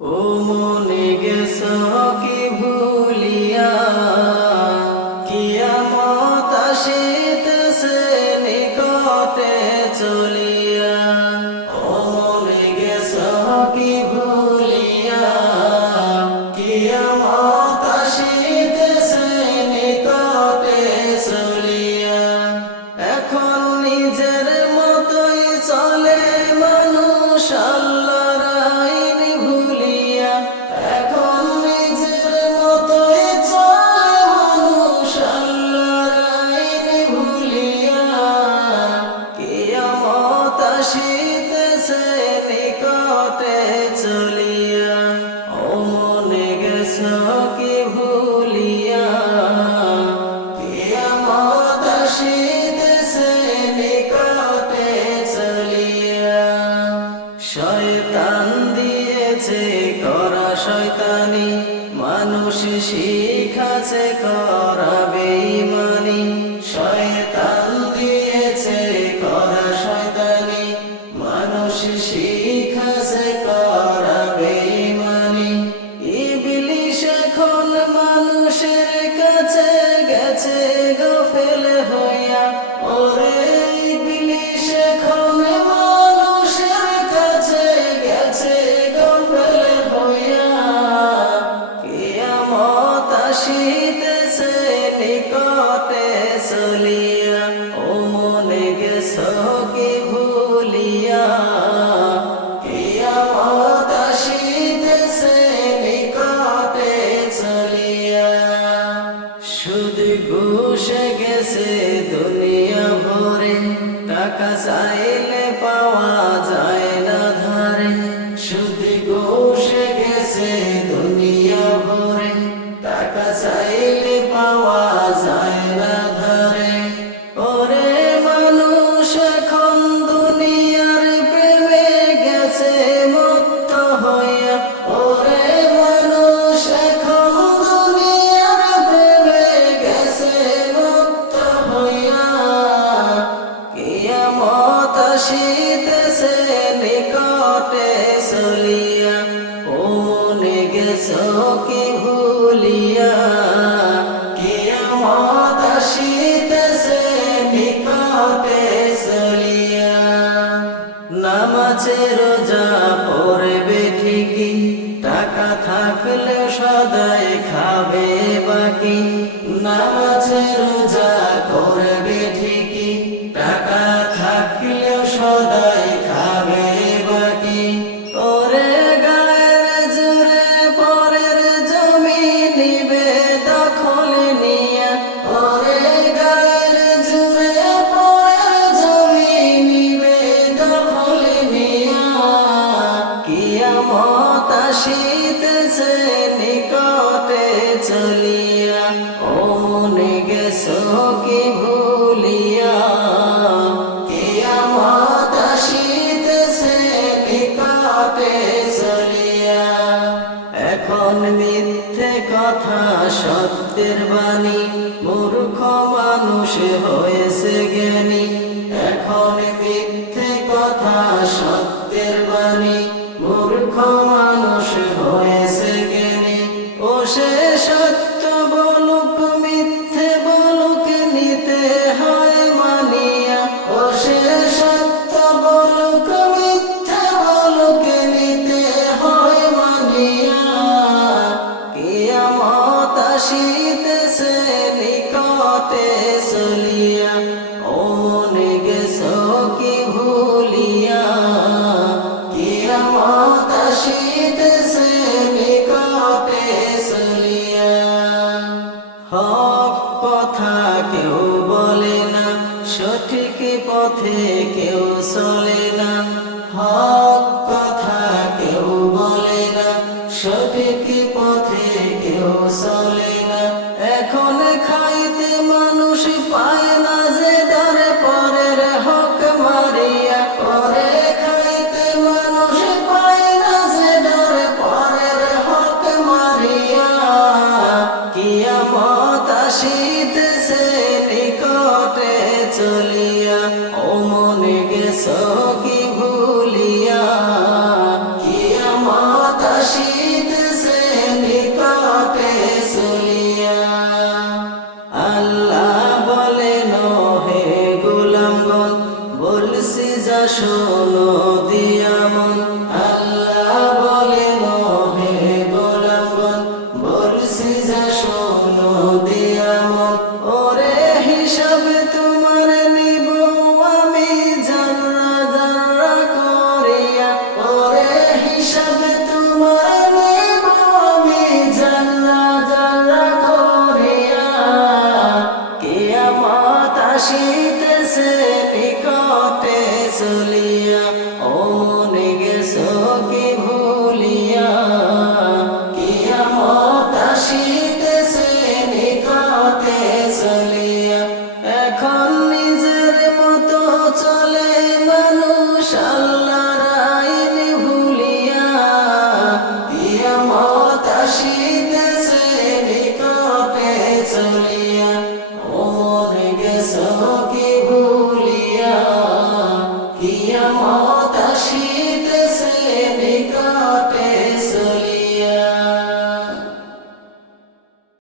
ও মনে গেছো কি ভুলিয়া, কিয়ামত আসিতেছে নিকটে চলিয়া। ও মনে গেছো কি ভুলিয়া, কিয়ামত আসিতেছে নিকটে চলিয়া। এখন নিজের মতোই চলে মানুষ আল্লাহর আইন ভুলিয়া। এখন নিজের মতোই চলে মানুষ আল্লাহর আইন ভুলিয়া। কিয়ামত আসিতেছে নিকটে চলিয়া। ও মনে গেছো কি ভুলিয়া, কিয়ামত আসিতেছে নিকটে চলিয়া। শয়তান দিয়েছে করা শয়তানি, মানুষ শিখাছে করা বেঈমানি। শয়তান দিয়েছে করা শয়তানি, মানুষ শিখাছে করা বেঈমানি। ইবলিশ এখন মানুষের কাছে গেছে গাফেল হইয়া। ওরে ইবলিশ এখন মানুষের কাছে গেছে গাফেল হইয়া। কিয়ামত আসিতেছে নিকটে চলিয়া। ও মনে গেছো কি ভুলিয়া, কিয়ামত আসিতেছে নিকটে চলিয়া। সুদ ঘুষ গেছে দুনিয়া ভরে, টাকা চাইলে পাওয়া যায় না ধারে। সুদ ঘুষ গেছে দুনিয়া ভরে, টাকা চাইলে পাওয়া যায় না ধারে। ওরে মানুষ এখন দুনিয়ার প্রেমে গেছে মত্ত হইয়া। ওরে মানুষ এখন দুনিয়ার প্রেমে গেছে মত্ত হইয়া। কিয়ামত আসিতেছে নিকটে চলিয়া। ও মনে গেছো কি ভুলিয়া, কিয়ামত আসিতেছে নিকটে চলিয়া। নামাজে রোজা পড়বে ঠিকই, টাকা থাকলে সদাই খাবে বাকি। নামাজে রোজা করবে ঠিকই, টাকা থাকলেও সদাই খাবে বাকি। ওরে গায়ের জোরে পরের জমি নিবে দখল নিয়া। ওরে গায়ের জোরে পরের জমি নিবে দখল নিয়া। কিয়ামত আসিতেছে নিকটে চলিয়া। ও মনে গেছো কি ভুলিয়া, কিয়ামত আসিতেছে নিকটে চলিয়া। এখন মিথ্যে কথা সত্যের বাণী, মূর্খ মানুষ হয়েছে জ্ঞানী। এখন মিথ্যে কথা সত্যের বাণী, মূর্খ মানুষ হয়েছে জ্ঞানী। ও সে সত্য বলুক মিথ্যে বলুক নিতে হয় মানিয়া। ও সে সত্য বলুক মিথ্যে বলুক নিতে হয় মানিয়া। কিয়ামত আসিতেছে নিকটে চলিয়া। ও মনে গেছো কি ভুলিয়া, কিয়ামত আসিতেছে নিকটে চলিয়া। হক কথা কেউ বলে না, সঠিক পথে কেউ চলে না। হক কথা কেউ বলে না, সঠিক পথে কেউ চলে না। এখন খাইতে মানুষ পায় না যে দরে পরের হক মারিয়া। পরে খাইতে মানুষ পায় না যে দরে পরের হক মারিয়া। কিয়ামত আসিতেছে নিকটে চলিয়া। ও মনে গেছো কি ভুলিয়া, কিয়ামত আসিতেছে হিসাব তোমার নেব আমি জাল্লা জাল্লা করিয়া। কিয়ামত আসিতেছে নিকটে চলিয়া, ও মনে গেছো কি ভুলিয়া। কিয়ামত আসিতেছে নিকটে চলিয়া, এখন নিজের মতো চলে মানুষ আল্লাহর আইন ভুলিয়া। কিয়ামত আসিতেছে নিকটে চলিয়া, ও মনে গেছো কি ভুলিয়া। কিয়ামত